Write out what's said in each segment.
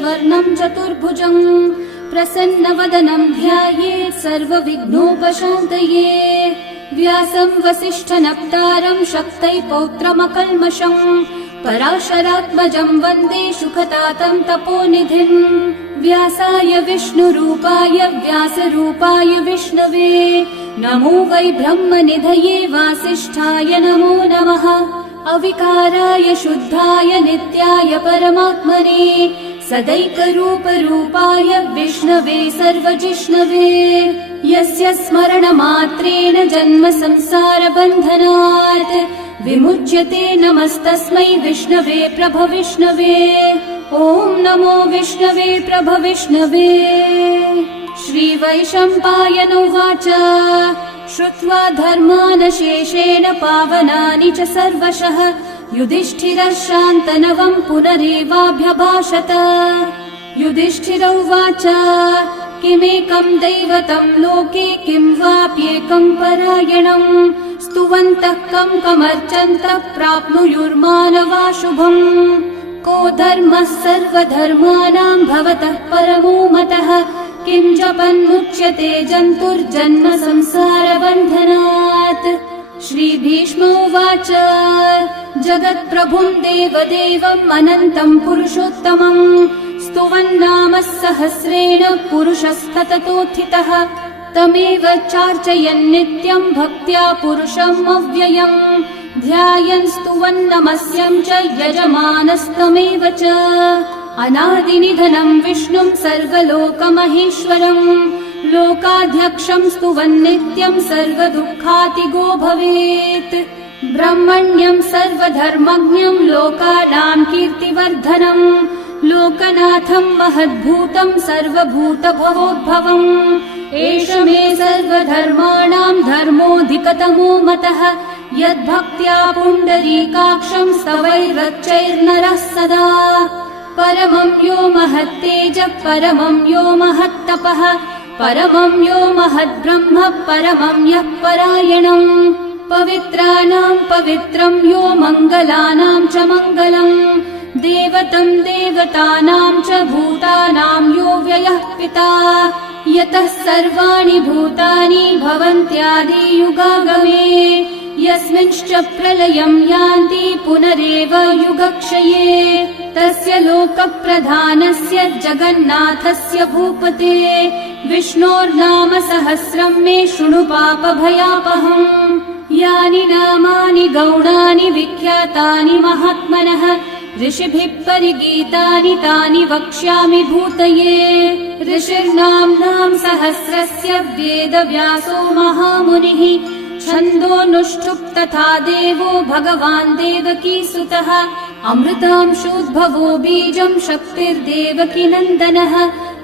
शशिवर्णं चतुर्भुजम् प्रसन्नवदनं ध्यायेत् सर्वविघ्नोपशान्तये। व्यासं वसिष्ठनप्तारं शक्तै पौत्रमकल्मषम् पराशरात्मजं वन्दे शुकतातं तपोनिधिम्। व्यासाय विष्णुरूपाय व्यासरूपाय विष्णवे नमो वै ब्रह्मनिधये वासिष्ठाय नमो नमः। अविकाराय शुद्धाय नित्याय परमात्मने सदैकरूपरूपाय विष्णवे सर्वजिष्णवे। यस्य स्मरणमात्रेण जन्म संसारबन्धनात् विमुच्यते नमस्तस्मै विष्णवे प्रभविष्णवे। ॐ नमो विष्णवे प्रभविष्णवे। श्रीवैशम्पायन उवाच श्रुत्वा धर्मानशेषेण पावनानि च सर्वशः युधिष्ठिरः शान्तनवं पुनरेवाभ्यभाषत। युधिष्ठिर उवाच किमेकं दैवतं लोके किं वाप्येकं परायणम् स्तुवन्तः कमर्चन्तः प्राप्नुयुर्मानवा शुभम्। को धर्मः सर्वधर्माणां भवतः परमो मतः किं जपन्मुच्यते जन्तुर्जन्म संसारबन्धनात्। श्रीभीष्म उवाच जगत्प्रभुं देवदेवम् अनन्तं पुरुषोत्तमम् स्तुवन्नाम सहस्रेण पुरुषस्तततोत्थितः तमेव चार्चयन् नित्यं भक्त्या पुरुषम् अव्ययम् ध्यायन् स्तुवन्नमस्यं च यजमानस्तमेव च। अनादिनिधनं विष्णुं सर्वलोकमहेश्वरम् लोकाध्यक्षं स्तुवन्नित्यं सर्वदुःखातिगो भवेत्। ब्रह्मण्यं सर्वधर्मज्ञं लोकानां कीर्तिवर्धनम् लोकनाथं महद्भूतं सर्वभूतभवोद्भवम्। एष मे सर्वधर्माणां धर्मोऽधिकतमो मतः यद्भक्त्या पुण्डरीकाक्षं स्तवैरर्चैर्नरः सदा। परमं यो महत्तेजः परमं यो महत्तपः परमं यो महद्ब्रह्म परमं यः परायणम्। पवित्राणां पवित्रं यो मङ्गलानां च मङ्गलम् देवतं देवतानां च भूतानां यो व्ययः पिता यतः सर्वाणि भूतानि भवन्त्यादियुगागमे यस्मिंश्च प्रलयं यान्ति पुनरेव युगक्षये तस्य लोकप्रधानस्य जगन्नाथस्य भूपते विष्णोर्नाम सहस्रं मे शृणु पापभयापहम्। यानि नामानि गौणानि विख्यातानि महात्मनः ऋषिभिः परिगीतानि तानि वक्ष्यामि भूतये। ऋषिर्नाम्नां सहस्रस्य वेदव्यासो महामुनिः छन्दोऽनुष्ठुप् तथा देवो भगवान् देवकीसुतः अमृतांशोद्भवो बीजं शक्तिर्देवकी नन्दनः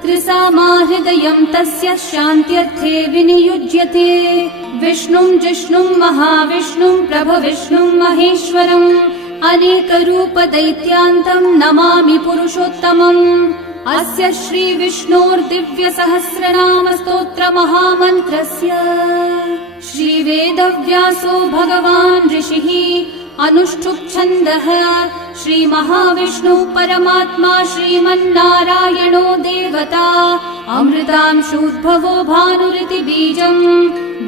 त्रिसामा हृदयं तस्य शान्त्यर्थे विनियुज्यते। विष्णुं जिष्णुं महाविष्णुं प्रभविष्णुं महेश्वरम् अनेकरूपदैत्यान्तं नमामि पुरुषोत्तमम्। अस्य श्रीविष्णोर्दिव्यसहस्रनाम स्तोत्रमहामन्त्रस्य श्रीवेदव्यासो भगवान् ऋषिः अनुष्ठुप् छन्दः श्रीमहाविष्णुः परमात्मा श्रीमन्नारायणो देवता अमृतांशोद्भवो भानुरिति बीजम्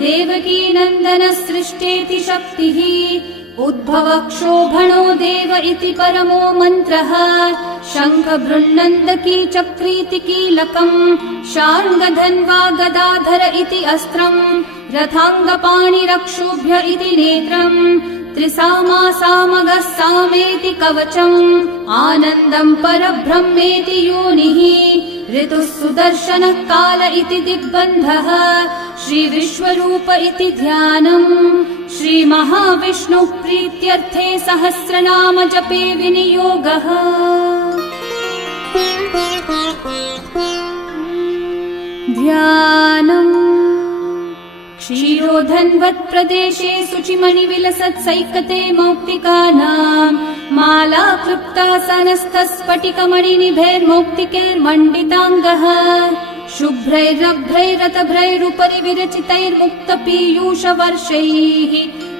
देवकी नन्दनः सृष्टेति शक्तिः उद्भवक्षोभणो देव इति परमो मन्त्रः शङ्ख बृन्नन्दकी चक्रीति कीलकम् शार्ङ्गधन्वा गदाधर इति अस्त्रम् रथाङ्गपाणिरक्षोभ्य इति नेत्रम् त्रिसामा सामगः सामेति कवचम् आनन्दम् परब्रह्मेति योनिः ऋतुः सुदर्शनः काल इति दिग्बन्धः श्रीविश्वरूप इति ध्यानम् श्रीमहाविष्णुः प्रीत्यर्थे सहस्रनाम जपे विनियोगः। ध्यानम् क्षीरोधन्वत्प्रदेशे शुचिमणिविलसत्सैकते मौक्तिकानाम् माला क्लृप्तासनस्थस्फटिकमणिनिभैर्मौक्तिकैर्मण्डिताङ्गः शुभ्रैरभ्रैरतभ्रैरुपरि विरचितैर्मुक्तपीयूषवर्षैः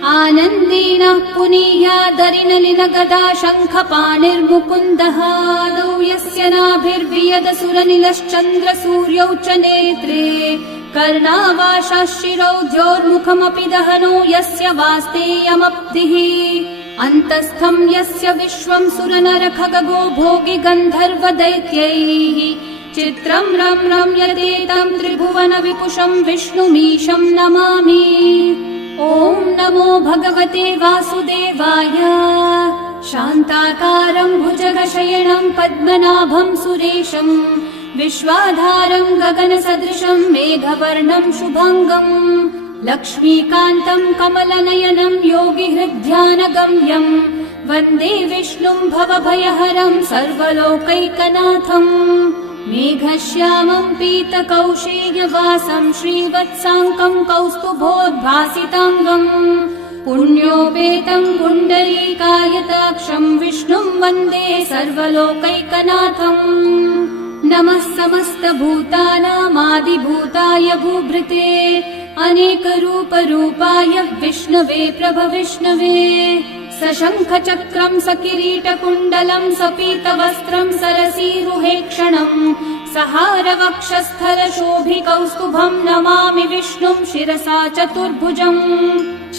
आनन्देन पुनीयादरिनलिन गदा शङ्खपाणिर्मुकुन्दः आदौ यस्य नाभिर्वियदसुरनिलश्चन्द्रसूर्यौ च नेत्रे कर्णावाशाः शिरौ द्योर्मुखमपि दहनो यस्य वास्तेयमब्धिः अन्तस्थं यस्य विश्वं सुरनरखगो भोगि गन्धर्वदैत्यैः चित्रं रं रम्यतेतं त्रिभुवन विपुषं विष्णुमीशं नमामि। ॐ नमो भगवते वासुदेवाय। शान्ताकारं भुजगशयनं पद्मनाभं सुरेशं विश्वाधारं गगनसदृशं मेघवर्णं शुभाङ्गम् लक्ष्मीकान्तं कमलनयनं योगिहृद्ध्यानगम्यं वन्दे विष्णुं भवभयहरं सर्वलोकैकनाथम् मेघश्यामं पीतकौशेयवासं श्रीवत्साङ्कं कौस्तुभोद्भासिताङ्गम् पुण्योपेतं पुण्डरीकायताक्षं विष्णुं वन्दे सर्वलोकैकनाथम् नमः समस्तभूतानामादिभूताय भूभृते अनेकरूपरूपाय विष्णवे प्रभविष्णवे सशङ्खचक्रं सकिरीटकुण्डलं सपीतवस्त्रं सरसीरुहेक्षणं सहारवक्षस्थलशोभिकौस्तुभं नमामि विष्णुं शिरसा चतुर्भुजम्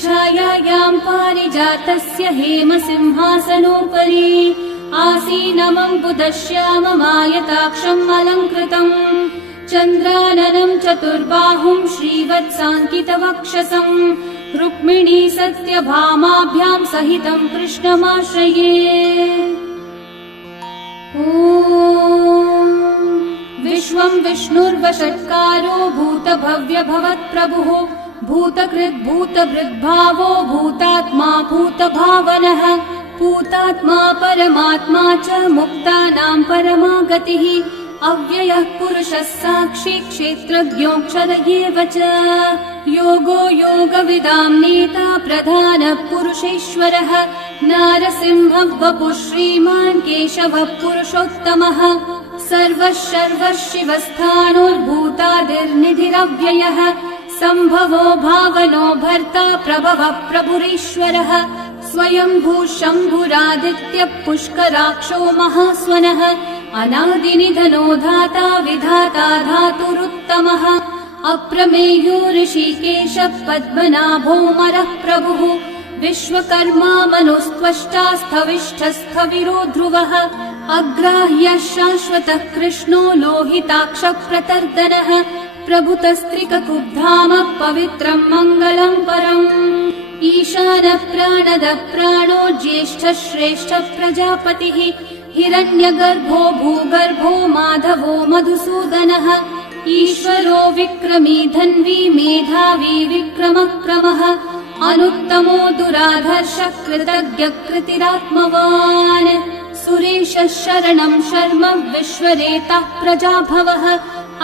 छायायां पारिजातस्य हेमसिंहासनोपरि आसीनमम्बुदश्याममायताक्षम् अलङ्कृतम् चन्द्राननं चतुर्बाहुं श्रीवत्साङ्कितवक्षसं रुक्मिणी सत्यभामाभ्यां सहितं कृष्णमाश्रये। ॐ विश्वं विष्णुर्वषट्कारो भूतभव्यभवत्प्रभुः भूतकृद्भूतभृद्भावो भूतात्मा भूतभावनः भूतात्मा परमात्मा च मुक्तानां परमा गतिः अव्ययः पुरुषः साक्षी क्षेत्रज्ञोऽक्षर एव च योगो योगविदां नेता प्रधानः पुरुषेश्वरः नारसिंहः वपुः श्रीमान् केशवः पुरुषोत्तमः सर्वः शर्वः शिवस्थाणोर्भूतादिर्निधिरव्ययः सम्भवो भावनो भर्ता प्रभवः प्रभुरीश्वरः स्वयंभू शम्भुरादित्यः पुष्कराक्षो महास्वनः अनादिनिधनो धाता विधाता धातुरुत्तमः अप्रमेयो ऋषिकेशः पद्मनाभोऽमरः प्रभुः विश्वकर्मा मनुस्त्वष्टा स्थविष्ठस्थविरो ध्रुवः अग्राह्यः शाश्वतः कृष्णो लोहिताक्षः प्रतर्दनः प्रभुतस्त्रिककुब्धामः पवित्रं मङ्गलं परम् ईशानः प्राणदः प्राणो ज्येष्ठः श्रेष्ठः प्रजापतिः हिरण्यगर्भो भूगर्भो माधवो मधुसूदनः ईश्वरो विक्रमी धन्वी मेधावी विक्रमक्रमः अनुत्तमो दुराधर्षः कृतज्ञः कृतिरात्मवान् सुरेशः शरणं शर्म विश्वरेतः प्रजाभवः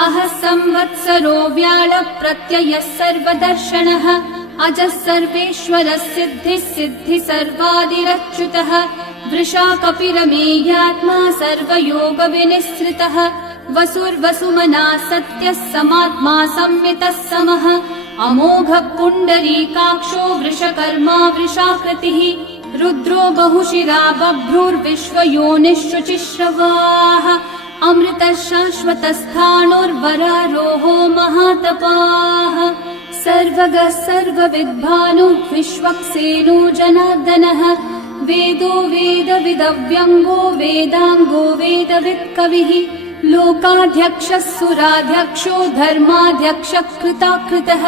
अहः संवत्सरो व्याळः प्रत्ययः सर्वदर्शनः अजः सर्वेश्वरः सिद्धिः सिद्धि सर्वादिरच्युतः वृषा कपिरमेयात्मा सर्वयोगविनिःसृतः वसुर्वसुमना सत्यः समात्मा संवितः समः अमोघः पुण्डरीकाक्षो वृषकर्मा वृषाकृतिः रुद्रो बहुशिरा बभ्रुर्विश्वयोनिः शुचिश्रवाः अमृतः शाश्वतस्थाणोर्वरारोहो महातपाः सर्वगः सर्वविद्भानुः विश्वक्सेनो जनार्दनः वेदो वेदविदव्यङ्गो वेदाङ्गो वेदवित्कविः लोकाध्यक्षः सुराध्यक्षो धर्माध्यक्षः कृताकृतः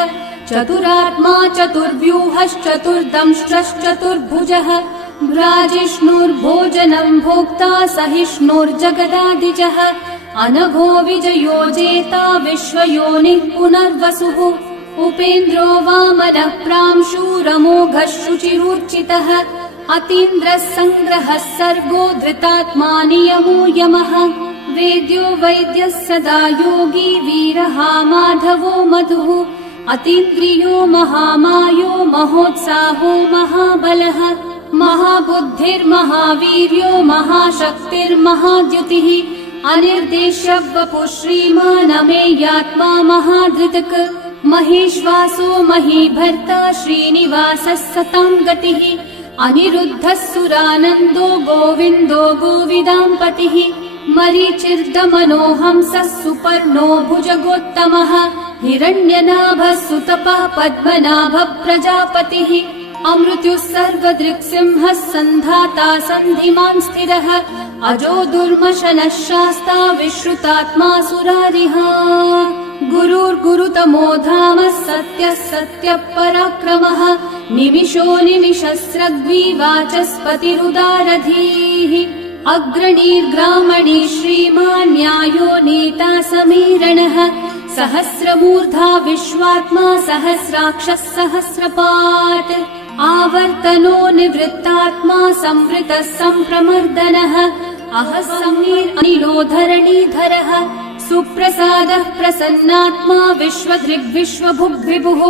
चतुरात्मा चतुर्व्यूहश्चतुर्दंष्ट्रश्चतुर्भुजः भ्राजिष्णुर्भोजनं भोक्ता सहिष्णुर्जगदादिजः अनघो विजयो जेता विश्वयोनिः पुनर्वसुः उपेन्द्रो वामनः प्रांशुरमोघः शुचिरूर्चितः अतीन्द्रः सङ्ग्रहः सर्गो धृतात्मा नियमो यमः वेद्यो वैद्यः सदा योगी वीरः माधवो मधुः अतीन्द्रियो महामायो महोत्साहो महाबलः महाबुद्धिर्महावीर्यो महाशक्तिर्महाद्युतिः अनिर्देश्य वपुः श्रीमान् अमेयात्मा महाधृतक् महेश्वासो महीभर्ता श्रीनिवासः सतां गतिः अनिरुद्धः सुरानन्दो गोविन्दो गोविदाम्पतिः मरीचिर्दमनोहंसः सुपर्णो भुजगोत्तमः हिरण्यनाभः सुतपः पद्मनाभः प्रजापतिः अमृत्युः सर्वदृक्सिंहः सन्धाता सन्धिमान् स्थिरः अजो दुर्मशनः शास्ता विश्रुतात्मा सुरारिः गुरुर्गुरुतमो धामः सत्यः सत्यः पराक्रमः निमिषो निमिषस्रग्वी वाचस्पतिरुदारधीः अग्रणीर्ग्रामणी श्रीमान् न्यायो नेता समीरणः सहस्रमूर्धा विश्वात्मा सहस्राक्षः सहस्रपात् आवर्तनो निवृत्तात्मा संवृतः सम्प्रमर्दनः अहः समीर्निलो धरणीधरः सुप्रसादः प्रसन्नात्मा विश्वदृग्विश्वभुग्विभुः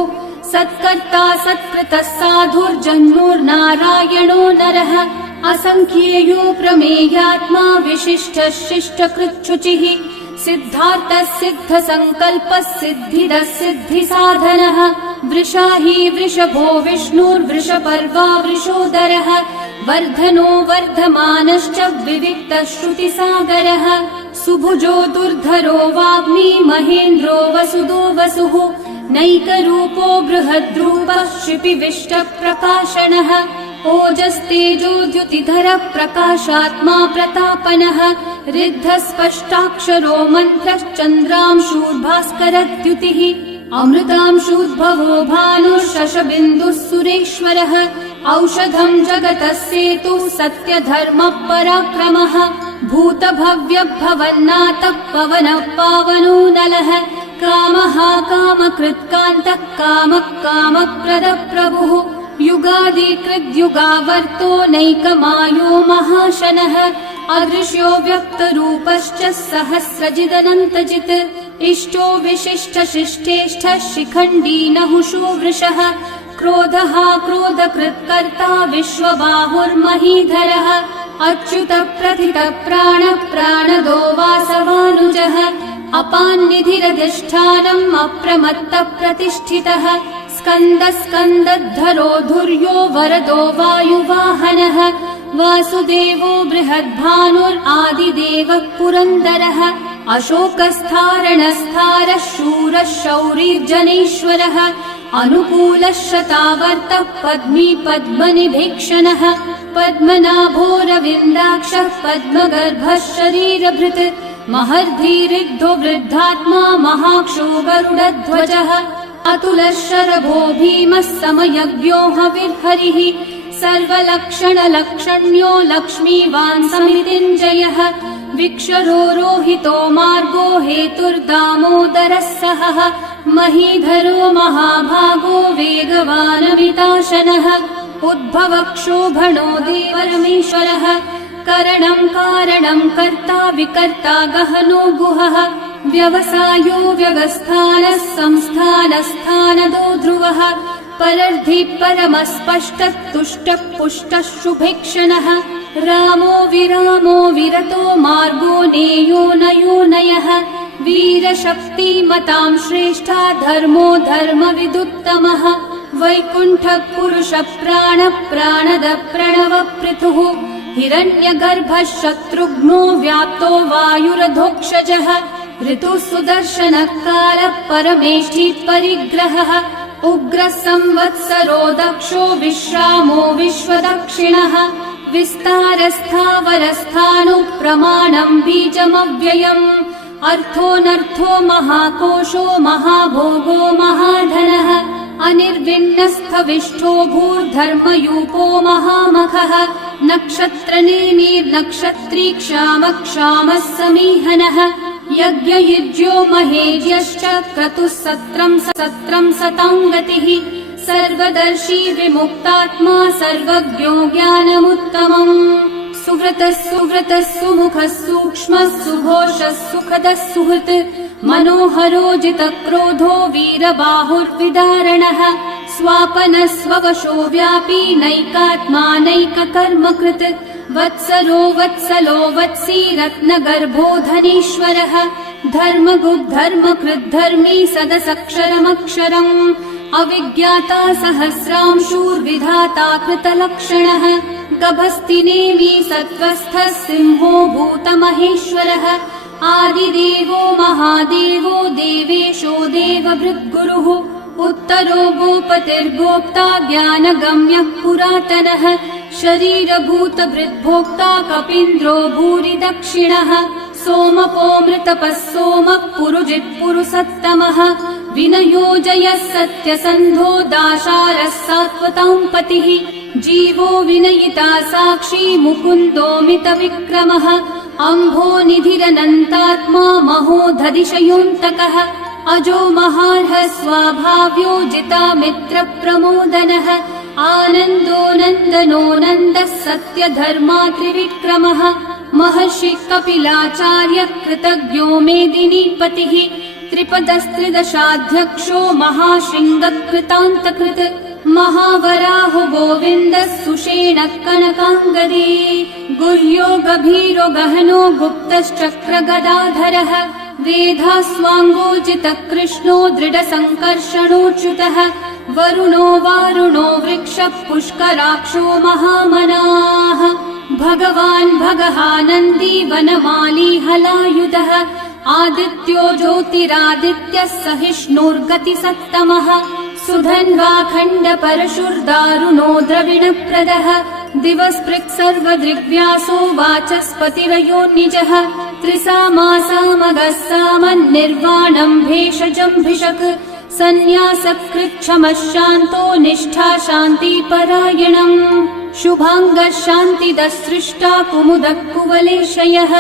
सत्कर्ता सत्कृतः साधुर्जन्मोर्नारायणो नरः असंख्येयो प्रमेयात्मा विशिष्टः शिष्टकृच्छुचिः सिद्धार्थः सिद्धसङ्कल्पः सिद्धिदः सिद्धिसाधनः वृषाही वृषभो विष्णुर्वृषपर्वा वृषोदरः वर्धनो वर्धमानश्च विविक्तः श्रुतिसागरः सुभुजो दुर्धरो वाग्मी महेन्द्रो वसुदो वसुः नैकरूपो बृहद्रूपः क्षिपिविष्टप्रकाशनः ओजस्तेजोद्युतिधरः प्रकाशात्मा प्रतापनः रिद्धस्पष्टाक्षरो मन्त्रश्चन्द्रांशूर्भास्करद्युतिः अमृतांशूद्भवो भानुः शशबिन्दुः सुरेश्वरः औषधं जगतः सेतुः सत्यधर्मः पराक्रमः भूतभव्यभवन्नाथः पवनः पावनो नलः कामः कामकृत्कान्तः कामः कामप्रदः प्रभुः युगादिकृद्युगावर्तो नैकमायो महाशनः अदृश्यो व्यक्तरूपश्च सहस्रजिदनन्तजित् इष्टो विशिष्टशिष्टेष्ठः शिखण्डी नहुषो वृषः क्रोधः क्रोधकृत्कर्ता विश्वबाहुर्महीधरः अच्युतः प्रथितः प्राणः प्राणदो वासवानुजः अपान्निधिरधिष्ठानम् अप्रमत्तः प्रतिष्ठितः स्कन्दः स्कन्दद्धरो धुर्यो वरदो वायुवाहनः वासुदेवो बृहद्भानुरादिदेवः पुरन्दरः अशोकस्थारणस्थारः शूरः शौरिर्जनेश्वरः अनुकूलः शतावर्तः पद्मी पद्मनिभीक्षणः पद्मनाभोरविन्दाक्षः पद्मगर्भः शरीरभृत् महर्धिरिद्धो वृद्धात्मा महाक्षो गरुडध्वजः अतुलः शरभो भीमः समयज्ञो हविर्हरिः सर्वलक्षणलक्षण्यो लक्ष्मीवान् समितिञ्जयः विक्षरो रोहितो मार्गो हेतुर्दामोदरः सहः महीधरो महाभागो वेगवानमिताशनः उद्भवक्षोभणो देवरमेश्वरः करणं कारणं कर्ता विकर्ता गहनो गुहः व्यवसायो व्यवस्थानः संस्थानस्थानदो ध्रुवः परर्धि परमस्पष्टः तुष्टः पुष्टः शुभेक्षणः रामो विरामो विरतो मार्गो नेयो नयो नयः वीरशक्तिमतां श्रेष्ठा धर्मो धर्मविदुत्तमः वैकुण्ठः पुरुषः प्राणः प्राणदः प्रणवपृथुः हिरण्यगर्भः शत्रुघ्नो व्याप्तो वायुरधोक्षजः ऋतुः सुदर्शनः कालः परमेष्ठी परिग्रहः उग्रः संवत्सरो दक्षो विश्रामो विश्वदक्षिणः विस्तारस्थावरस्थाणु प्रमाणं बीजमव्ययम् अर्थोऽनर्थो महाकोशो महाभोगो महाधनः अनिर्विण्णस्थविष्ठो भूर्धर्मयूपो महामखः नक्षत्रनेमिर्नक्षत्री क्षामः क्षामः समीहनः यज्ञयुज्यो महेज्यश्च क्रतुः सत्रं सत्रं सतां गतिः सर्वदर्शी विमुक्तात्मा सर्वज्ञो ज्ञानमुत्तमम् सुहृतः सुव्रतः सुमुखः सूक्ष्मः सुघोषः सुखदः सुहृत् मनोहरो जितक्रोधो वीरबाहुर्विदारणः स्वापनः स्ववशो व्यापी नैकात्मा नैककर्मकृत् वत्सरो वत्सलो वत्सी रत्नगर्भो धनीश्वरः धर्मकृद्धर्मी सदसक्षरमक्षरम् अविज्ञाता सहस्रांशूर्विधाता कृतलक्षणः गभस्तिनेमि सत्त्वस्थः सिंहो भूतमहेश्वरः आदिदेवो महादेवो देवेशो देवभृद्गुरुः उत्तरो गोपतिर्गोप्ता ज्ञानगम्यः पुरातनः शरीरभूतभृद्भोक्ता कपीन्द्रो भूरि दक्षिणः सोमपोऽमृतपः सोमः पुरुजित्पुरुसत्तमः विनयोजयः सत्यसन्धो दाशारः सात्वतां पतिः जीवो विनयिता साक्षी मुकुन्दोऽमितविक्रमः अम्भो निधिरनन्तात्मा महोदधिशयोऽन्तकः अजो महार्हः स्वाभाव्यो जितामित्रप्रमोदनः आनन्दो नन्दनो नन्दः सत्यधर्मा त्रिविक्रमः महर्षि कपिलाचार्य कृतज्ञो मेदिनीपतिः त्रिपदस्त्रिदशाध्यक्षो महाशृङ्गकृतान्तकृत् महावराहो गोविन्दः सुषेणः कनकाङ्गदे गुह्यो गभीरो गहनो गुप्तश्चक्रगदाधरः वेधास्वाङ्गोचितः कृष्णो दृढसङ्कर्षणोच्युतः वरुणो वारुणो वृक्षः पुष्कराक्षो महामनाः भगवान् भगहानन्दी वनमाली हलायुधः आदित्यो ज्योतिरादित्यः सहिष्णुर्गतिसत्तमः सुधन्वा खण्डपरशुर्दारुणो द्रविणप्रदः दिवस्पृक् सर्वदृग्व्यासो वाचस्पतिरयो निजः त्रिसामासामगः सामन्निर्वाणम् भेषजम्भिषक् सन्न्यासकृच्छमः शान्तो निष्ठा शान्तिपरायणम् शुभाङ्गः शान्तिदः सृष्टा कुमुदः कुवलेशयः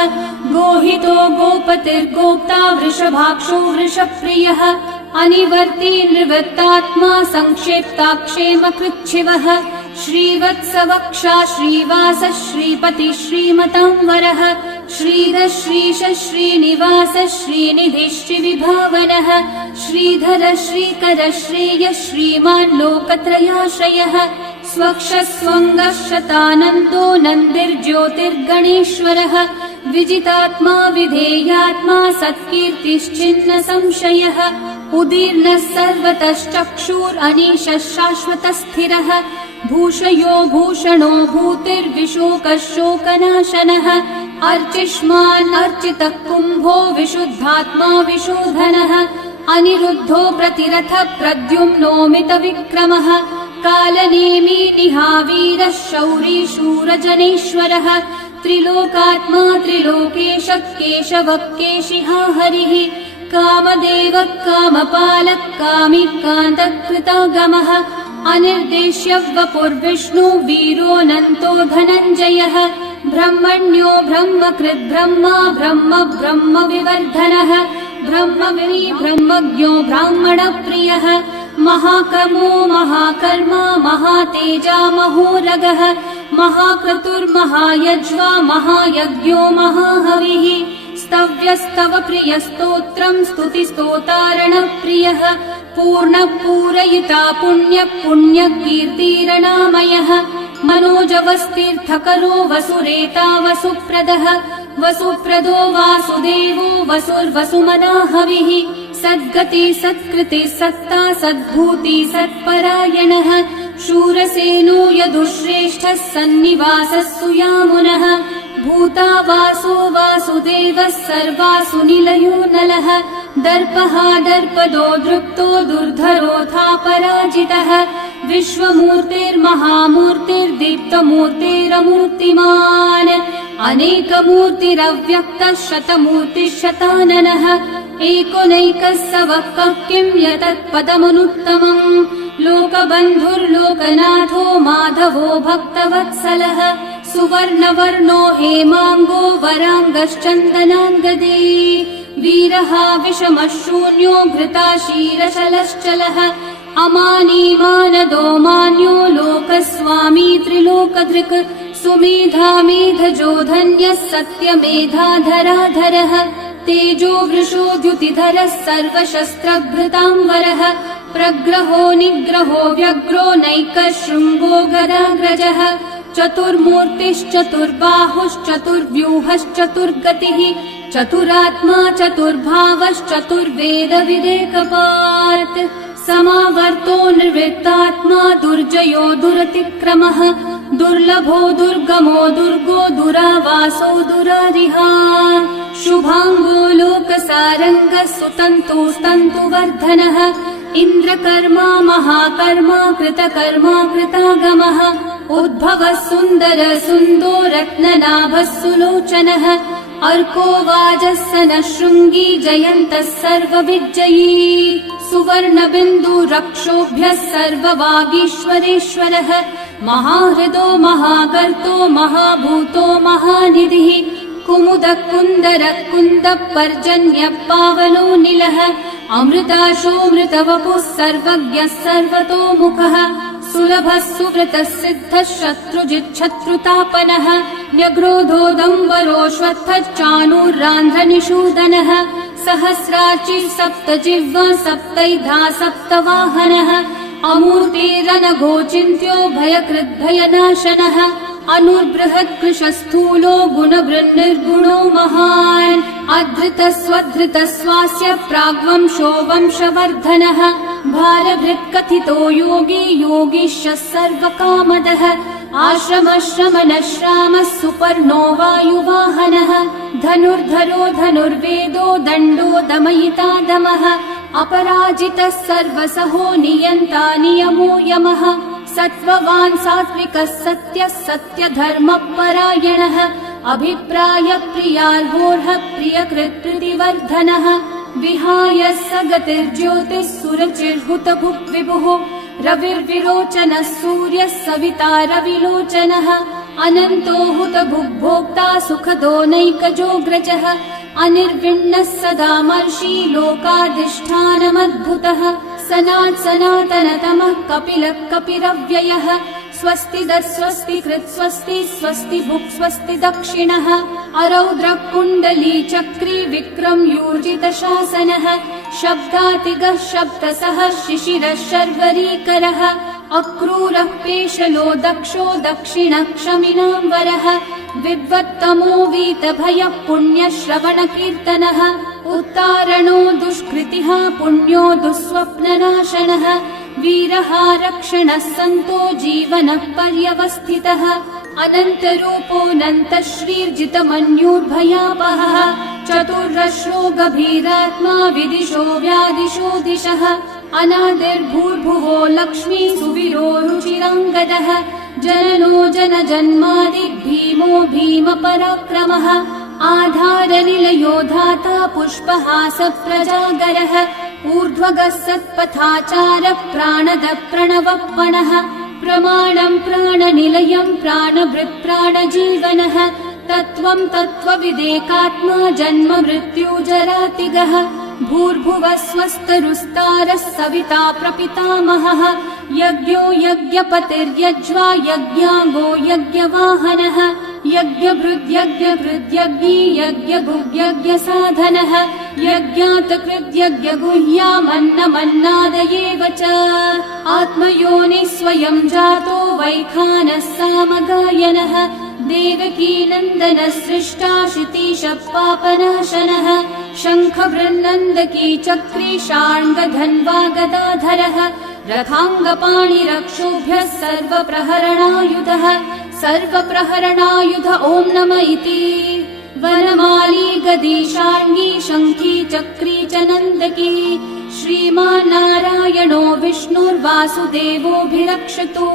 गोहितो गोपतिर्गोप्ता वृषभाक्षो वृषप्रियः अनिवर्ती निवृत्तात्मा संक्षेप्ताक्षेमकृच्छिवः श्रीवत्सवक्षा श्रीवासः श्रीपतिः श्रीमतांवरः श्रीधः श्रीशः श्रीनिवासः श्रीनिधिः श्रीविभावनः श्रीधरः श्रीकरः श्रेयः श्रीमान् लोकत्रयाश्रयः स्वक्षः स्वङ्गः शतानन्दो नन्दिर्ज्योतिर्गणेश्वरः विजितात्मा विधेयात्मा सत्कीर्तिश्चिन्न संशयः उदीर्णः सर्वतश्चक्षुरनीशः शाश्वतः स्थिरः भूषयो भूषणो भूतिर्विशोकः शोकनाशनः अर्चिष्मान् अर्चितः कुम्भो विशुद्धात्मा विशोधनः अनिरुद्धो प्रतिरथः प्रद्युम्नोमितविक्रमः कालनेमी निहावीरः शौरी शूरजनेश्वरः त्रिलोकात्मा त्रिलोकेशः केशवः केशिहा हरिः कामदेवः कामपालः कामिकान्तः कृतागमः अनिर्देश्य वपुर्विष्णु वीरोऽनन्तो धनञ्जयः ब्रह्मण्यो ब्रह्मकृद् ब्रह्मा ब्रह्म ब्रह्म विवर्धनः ब्रह्मविनी ब्रह्मज्ञो ब्राह्मणप्रियः महाकर्मो महाकर्मा महातेजा महोरगः महाक्रतुर्महायज्वा महायज्ञो महाहविः स्तव्यस्तव प्रियस्तोत्रम् स्तुतिस्तोतारणप्रियः पूर्णपूरयिता पुण्यकीर्तिरणामयः मनोजवस्तीर्थकरो वसुरेता वसुप्रदः वसुप्रदो वासुदेवो वसुर्वसुमनाहविः सद्गति सत्कृति सत्ता सद्भूति सत्परायणः शूरसेनो यदुश्रेष्ठः सन्निवासः सुयामुनः भूता वासो वासुदेवः सर्वासु निलयो नलः दर्पः दर्पदो दृप्तो दुर्धरोऽथा पराजितः विश्वमूर्तिर्महामूर्तिर्दीप्तमूर्तिरमूर्तिमान् अनेकमूर्तिरव्यक्तः शतमूर्तिः शताननः एकोनैकः स वः किं यतत्पदमनुत्तमम् लोकबन्धुर्लोकनाथो माधवो भक्तवत्सलः सुवर्णवर्णो हेमाङ्गो वराङ्गश्चन्दनाङ्गदे वीरः विषमः शून्यो घृताशीरशलश्चलः अमानीमानदो मान्यो लोकस्वामी त्रिलोकधृक् सुमेधा मेधजो धन्यः सत्यमेधाधराधरः तेजो वृषो द्युतिधरः सर्वशस्त्रभृताम्बरः प्रग्रहो निग्रहो व्यग्रो नैकः शृङ्गो गदाग्रजः चतुर्मूर्तिश्चतुर्बाहुश्चतुर्व्यूहश्चतुर्गतिः चतुरात्मा चतुर्भावश्चतुर्वेदविदेकपात् समावर्तो निर्वृत्तात्मा दुर्जयो दुरतिक्रमः दुर्लभो दुर्गमो दुर्गो दुरावासो दुरारिहा शुभांगो लोकसारंगः सुतन्तुस्तन्तुवर्धनः इन्द्रकर्मा महाकर्मा कृतकर्मा कृतागमः उद्भवः सुन्दर सुन्दो रत्ननाभः सुलोचनः अर्को वाजस्सनः शृङ्गी जयन्तः सर्वविजयी सुवर्णबिन्दु रक्षोभ्यः सर्ववागीश्वरेश्वरः महाहृदो महागर्तो महाभूतो महानिधिः कुमुदः कुन्दरः कुन्दः पर्जन्यः पावनो निलः अमृताशोऽमृतवपुः सर्वज्ञः सर्वतोमुखः सुलभः सुव्रतः सिद्धः शत्रुजिच्छत्रुतापनः न्यग्रोधोदम्बरोऽश्वत्थः चाणूर्रान्ध्रनिषूदनः सहस्रार्चिः सप्तजिह्वा सप्तैधा सप्तवाहनः अमूर्तिरनघोचिन्त्यो भयकृद्भयनाशनः अनुर्बृहत्कृशस्थूलो गुणभृन्निर्गुणो महान् अधृतः स्वधृतः स्वास्य प्राग्वंशो वंशवर्धनः भारभृत्कथितो योगी योगीशः सर्वकामदः आश्रमः श्रमणः श्रामः सुपर्णो वायुवाहनः धनुर्धरो धनुर्वेदो दण्डो दमयिता दमः अपराजितः सर्वसहो नियन्ता नियमो यमः सत्त्ववान् सात्विकः सत्यः सत्यधर्मपरायणः अभिप्राय प्रियार्होर्ह प्रियकृत्प्रीतिवर्धनः विहाय स गतिर्ज्योतिः सुरचिर्हुतभुक् विभुः रविर्विरोचनः सूर्यः सविता रविलोचनः अनन्तो हुतभुग्भोक्ता सुखदो नैकजोऽग्रजः अनिर्विण्णः सदा मर्षि लोकाधिष्ठानमद्भुतः सनात् सनातनतमः कपिलः कपिरव्ययः स्वस्तिदः स्वस्तिकृत् स्वस्ति स्वस्ति भुक् स्वस्ति दक्षिणः अरौद्रः कुण्डली चक्री विक्रम यूर्जितशासनः शब्दातिगः शब्दसः शिशिरः शर्वरीकरः अक्रूरः पेशलो दक्षो दक्षिणः क्षमिनाम्बरः विद्वत्तमो वीतभयः पुण्यश्रवणकीर्तनः उत्तारणो दुष्कृतिः पुण्यो दुःस्वप्ननाशनः वीरः रक्षणः सन्तो जीवनः पर्यवस्थितः अनन्तरूपोऽनन्तः श्रीर्जितमन्युर्भयापहः चतुर्रश्रो गभीरात्मा विदिशो व्यादिशो दिशः अनादिर्भूर्भुवो लक्ष्मी सुवीरो रुचिराङ्गदः जननो जनजन्मादि भीमो भीमपराक्रमः आधारनिलयो धाता पुष्पहास प्रजागरः ऊर्ध्वगः सत्पथाचारः प्राणदः प्रणवपणः प्रमाणम् प्राणनिलयम् प्राणभृत् प्राणजीवनः तत्त्वम् तत्त्वविदेकात्मा जन्म मृत्युजरातिगः भूर्भुवः स्वस्तरुस्तारः सविता प्रपितामहः यज्ञो यज्ञपतिर्यज्वा यज्ञाङ्गो यज्ञवाहनः यज्ञभृद्यज्ञभृद्यज्ञी यज्ञभुग्यज्ञसाधनः यज्ञातकृद्यज्ञगुह्यामन्नमन्नादयेव च आत्मयोनिः स्वयं जातो वैखानः सामगायनः देवकीनन्दनः सृष्टा शितीशः पापनाशनः शङ्खवृन्नन्दकी चक्री शार्ङ्गधन्वा गदाधरः रथाङ्गपाणिरक्षोभ्यः सर्वप्रहरणायुधः सर्वप्रहरणायुध ॐ नम इति वनमाली गदी शार्ङ्गी शङ्खी चक्री च नन्दकी श्रीमान्नारायणो विष्णुर्वासुदेवोऽभिरक्षतु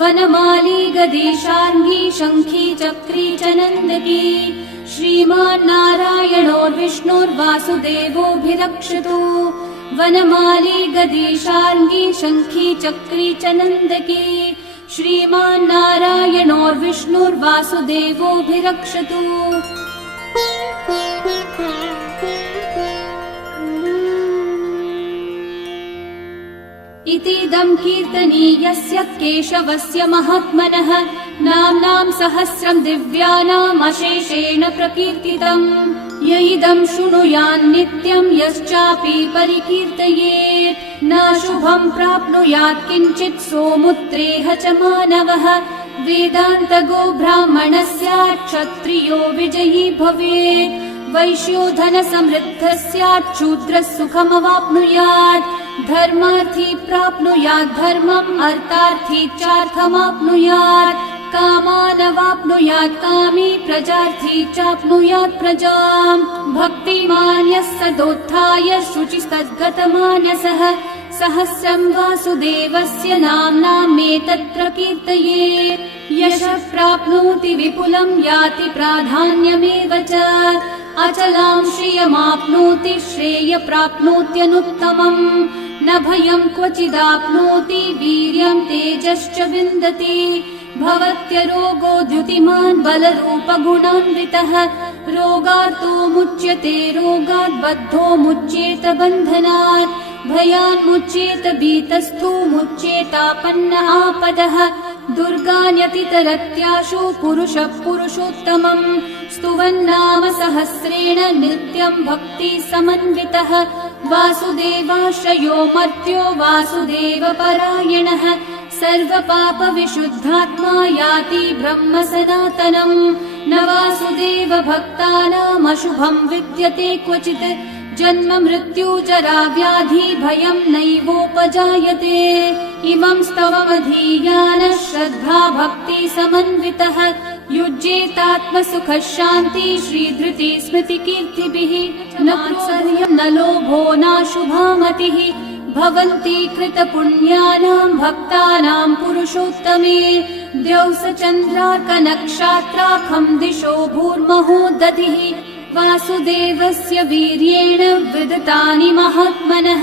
वनमाली गदी शार्ङ्गी शङ्खी चक्री च नन्दकी श्रीमान्नारायणो विष्णुर्वासुदेवोऽभिरक्षतु वनमाली गदी शार्ङ्गी शङ्खी चक्री च नन्दकी श्रीमान्नारायणो विष्णुर्वासुदेवोऽभिरक्षतु इतीदं कीर्तनीयस्य केशवस्य महात्मनः नाम्नां सहस्रं दिव्यानाम् अशेषेण प्रकीर्तितम् य इदं शृणुयान्नित्यं यश्चापि परिकीर्तयेत् न शुभं प्राप्नुयात् किञ्चित् सोमुत्रेह च मानवः वेदान्तगो ब्राह्मणः स्यात् क्षत्रियो विजयी भवेत् वैश्यो धनसमृद्धः स्यात् शूद्रः सुखमवाप्नुयात् धर्मार्थी प्राप्नुयात् धर्मम् अर्थार्थी चार्थमाप्नुयात् कामानवाप्नुयात् कामी प्रजार्थी चाप्नुयात् प्रजाम् भक्तिमान् यः सदोत्थाय शुचिस्तद्गतमानसः सहस्रं वासुदेवस्य नाम्नामेतत् प्रकीर्तये यशः प्राप्नोति विपुलं याति प्राधान्यमेव च अचलां श्रियमाप्नोति श्रेय प्राप्नोत्यनुत्तमम् न भयं क्वचिदाप्नोति वीर्यं तेजश्च विन्दति भवत्यरोगो द्युतिमान् बलरूपगुणान्वितः रोगार्तो मुच्यते रोगात् बद्धो मुच्येत बन्धनात् भयान्मुच्येत भीतस्थो मुच्येतापन्न आपदः दुर्गान्यतितरत्याशु पुरुषः पुरुषोत्तमम् स्तुवन्नाम सहस्रेण नित्यं भक्ति समन्वितः वासुदेवाश्रयो मर्त्यो वासुदेवपरायणः सर्वपापविशुद्धात्मा याति ब्रह्म सनातनम् न वासुदेव भक्तानामशुभं विद्यते क्वचित् जन्म मृत्यु जरा व्याधि भयं नैवोपजायते इमं स्तवमधीयानः श्रद्धा भक्ति समन्वितः युज्येतात्मसुख शान्ति श्रीधृति स्मृति कीर्तिभिः न क्रोधं न लोभो नाशुभामतिः भवन्ति कृतपुण्यानां भक्तानां पुरुषोत्तमे द्यौस चन्द्रार्कनक्षत्राखं दिशो भूर्महोदधिः वासुदेवस्य वीर्येण विदतानि महात्मनः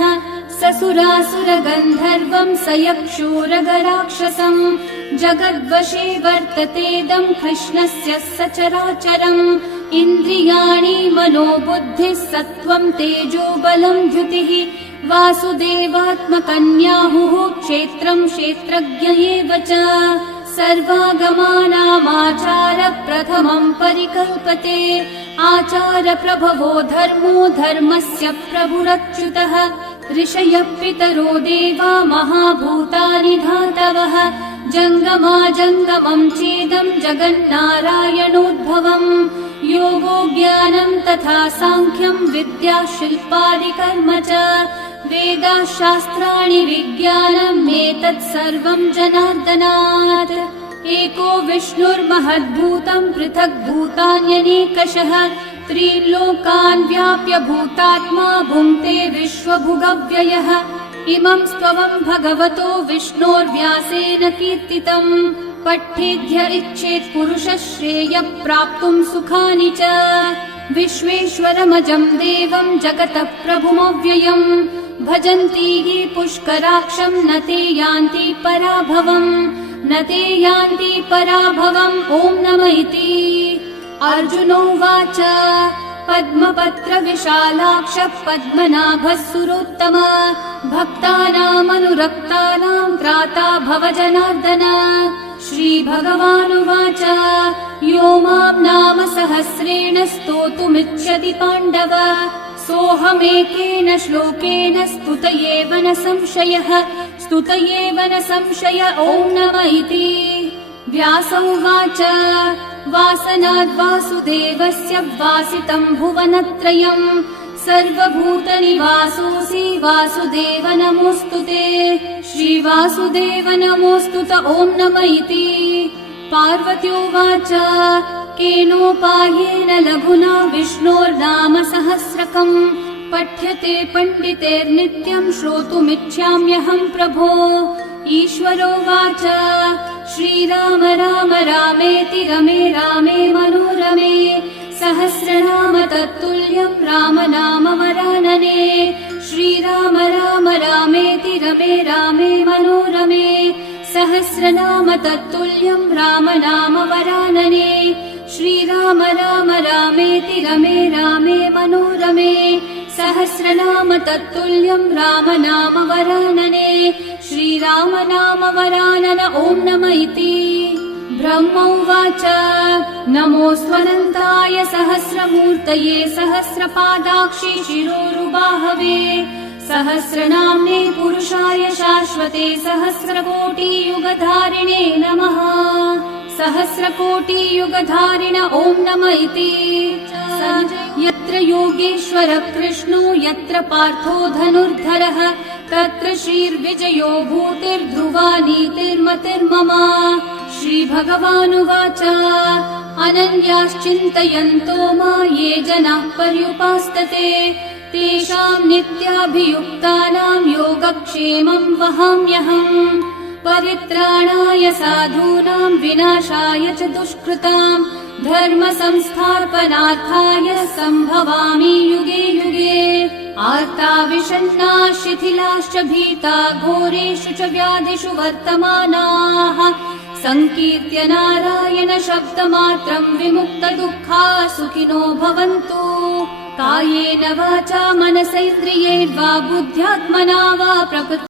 ससुरासुरगन्धर्वं स यक्षोरगराक्षसम् जगद्वशे वर्ततेदं कृष्णस्य सचराचरम् इन्द्रियाणि मनोबुद्धिः सत्त्वं तेजो बलं द्युतिः वासुदेवात्मकन्याहुः क्षेत्रं क्षेत्रज्ञ एव च सर्वागमानामाचार प्रथमं परिकल्पते आचार प्रभवो धर्मो धर्मस्य प्रभुरच्युतः ऋषयः पितरो देवा महाभूतानि धातवः जङ्गमा जङ्गमं चेदं जगन्नारायणोद्भवम् योगो ज्ञानं तथा साङ्ख्यं विद्या शिल्पादिकर्म च वेदाः शास्त्राणि विज्ञानम् एतत् सर्वं जनार्दनात् एको विष्णुर्महद्भूतं पृथक् भूतान्यनेकशः त्रिलोकान् व्याप्य भूतात्मा भुङ्क्ते विश्वभुगव्ययः इमं स्तवं भगवतो विष्णोर्व्यासेन कीर्तितम् पठ्येद्य इच्छेत् पुरुषः श्रेयः प्राप्तुं सुखानि च विश्वेश्वरमजं देवं जगतः प्रभुमव्ययम् भजन्ति ये पुष्कराक्षं न ते यान्ति पराभवम् न ते यान्ति पराभवम् ॐ नमः इति अर्जुनोवाच पद्मपत्र विशालाक्ष पद्मनाभः सुरोत्तम भक्तानामनुरक्तानां त्राता भव जनार्दन श्रीभगवानुवाच यो मां नाम सहस्रेण स्तोतुमिच्छति पाण्डव सोऽहमेकेन श्लोकेन स्तुतयेव न संशयः स्तुतयेव न संशय ॐ नमः इति व्यास उवाच वासनाद्वासुदेवस्य वासितं भुवनत्रयम् सर्वभूतनिवासोऽसि वासुदेव नमोऽस्तुते श्रीवासुदेव नमोऽस्तुत ॐ नमः इति पार्वत्योवाच केनोपायेन लघुना विष्णोर्नाम सहस्रकम् पठ्यते पण्डितेर्नित्यं श्रोतुमिच्छाम्यहं प्रभो ईश्वरोवाच श्रीराम राम रामेति रमे रामे मनोरमे सहस्रनाम तत्तुल्यं राम नाम वरानने श्रीराम राम रामेति रमे रामे मनोरमे सहस्रनाम तत्तुल्यं राम नाम वरानने श्रीराम राम रामेति रमे रामे मनोरमे सहस्रनाम तत्तुल्यं राम नाम वरानने श्रीराम नाम वरानन ॐ नमः इति ब्रह्म उवाच नमोऽस्त्वनन्ताय सहस्रमूर्तये सहस्रपादाक्षि शिरोरुबाहवे सहस्रनाम्ने पुरुषाय शाश्वते सहस्रकोटियुगधारिणे नमः। सहस्रकोटियुगधारिण ॐ नम इति। यत्र योगेश्वर कृष्णो यत्र पार्थो धनुर्धरः तत्र श्रीर्विजयो भूतिर्ध्रुवा नीतिर्मतिर्मम। श्रीभगवानुवाच अनन्याश्चिन्तयन्तो मा ये जनाः पर्युपासते तेषां नित्याभियुक्तानां योगक्षेमं वहाम्यहम्। परित्राणाय साधूनां विनाशाय च दुष्कृतां धर्म संस्थापनार्थाय सम्भवामि युगे युगे। आर्ता विषण्णा शिथिलाश्च भीता घोरेषु च व्याधिषु वर्तमानाः संकीर्त्य नारायण शब्दमात्रं विमुक्तदुःखा सुखिनो भवन्तु। कायेन वाचा मनसैन्द्रियैर्वा बुद्ध्यात्मना वा प्रकृति